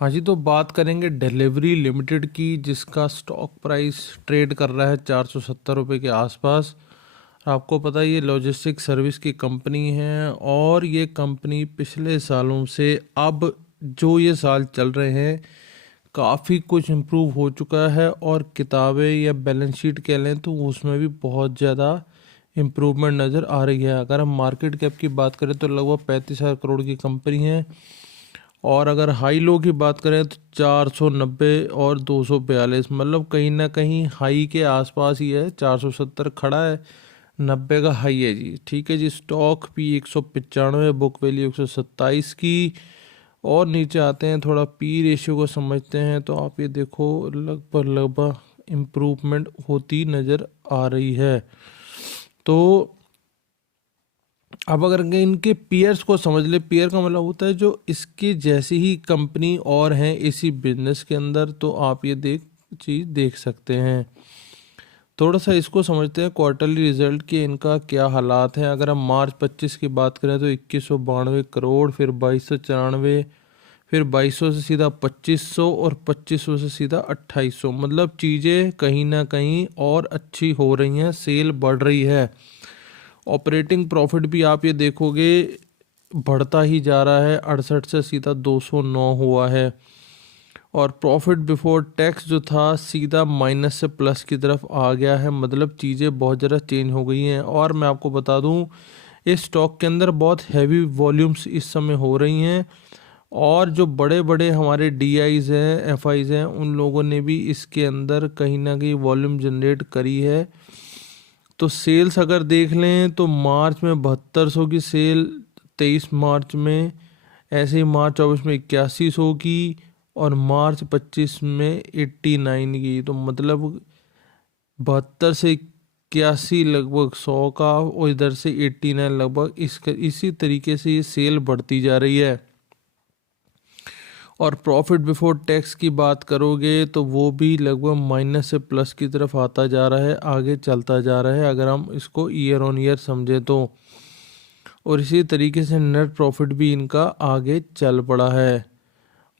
हाँ जी, तो बात करेंगे डिलीवरी लिमिटेड की, जिसका स्टॉक प्राइस ट्रेड कर रहा है 470 रुपये के आसपास। आपको पता है ये लॉजिस्टिक सर्विस की कंपनी है, और ये कंपनी पिछले सालों से अब जो ये साल चल रहे हैं काफ़ी कुछ इम्प्रूव हो चुका है। और किताबें या बैलेंस शीट कह लें तो उसमें भी बहुत ज़्यादा इम्प्रूवमेंट नज़र आ रही है। अगर हम मार्केट कैप की बात करें तो लगभग 35,000 करोड़ की कंपनी है। और अगर हाई लो की बात करें तो 490 और 242, मतलब कहीं ना कहीं हाई के आसपास ही है। 470 खड़ा है, 90 का हाई है जी। ठीक है जी। स्टॉक भी 195, बुक वैल्यू 127 की। और नीचे आते हैं, थोड़ा पी रेशियो को समझते हैं, तो आप ये देखो लगभग लगभग इम्प्रूवमेंट होती नज़र आ रही है। तो अब अगर के इनके पीयर्स को समझ ले, पीयर का मतलब होता है जो इसके जैसी ही कंपनी और हैं इसी बिजनेस के अंदर, तो आप ये चीज़ देख सकते हैं। थोड़ा सा इसको समझते हैं क्वार्टरली रिजल्ट के इनका क्या हालात हैं। अगर हम मार्च 25 की बात करें तो 2192 करोड़, फिर 2294, फिर 2200 से सीधा 2500, और 2500 से सीधा 2800। मतलब चीज़ें कहीं ना कहीं और अच्छी हो रही हैं, सेल बढ़ रही है। ऑपरेटिंग प्रॉफिट भी आप ये देखोगे बढ़ता ही जा रहा है, 68 से सीधा 209 हुआ है। और प्रॉफिट बिफोर टैक्स जो था सीधा माइनस से प्लस की तरफ आ गया है। मतलब चीज़ें बहुत ज़्यादा चेंज हो गई हैं। और मैं आपको बता दूं, इस स्टॉक के अंदर बहुत हैवी वॉल्यूम्स इस समय हो रही हैं। और जो बड़े बड़े हमारे डीआईज हैं, एफआईज हैं, उन लोगों ने भी इसके अंदर कहीं ना कहीं वॉल्यूम जनरेट करी है। तो सेल्स अगर देख लें तो मार्च में 7200 की सेल, 23 मार्च में, ऐसे ही मार्च 24 में 8100 की, और मार्च 25 में 89 की। तो मतलब 72 से 81 लगभग 100 का, और इधर से 89 लगभग। इसी तरीके से ये सेल बढ़ती जा रही है। और प्रॉफिट बिफोर टैक्स की बात करोगे तो वो भी लगभग माइनस से प्लस की तरफ आता जा रहा है, आगे चलता जा रहा है अगर हम इसको ईयर ऑन ईयर समझे तो। और इसी तरीके से नेट प्रॉफिट भी इनका आगे चल पड़ा है।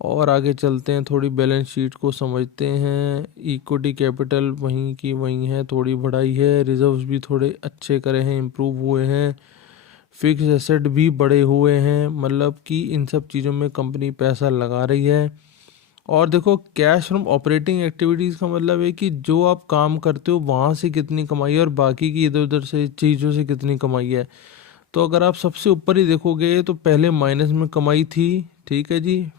और आगे चलते हैं, थोड़ी बैलेंस शीट को समझते हैं। इक्विटी कैपिटल वहीं की वहीं है, थोड़ी बढ़ाई है। रिजर्व्स भी थोड़े अच्छे करे हैं, इम्प्रूव हुए हैं। फिक्स एसेट भी बड़े हुए हैं। मतलब कि इन सब चीज़ों में कंपनी पैसा लगा रही है। और देखो, कैश फ्रॉम ऑपरेटिंग एक्टिविटीज़ का मतलब है कि जो आप काम करते हो वहाँ से कितनी कमाई है, और बाकी की इधर उधर से चीज़ों से कितनी कमाई है। तो अगर आप सबसे ऊपर ही देखोगे तो पहले माइनस में कमाई थी, ठीक है जी।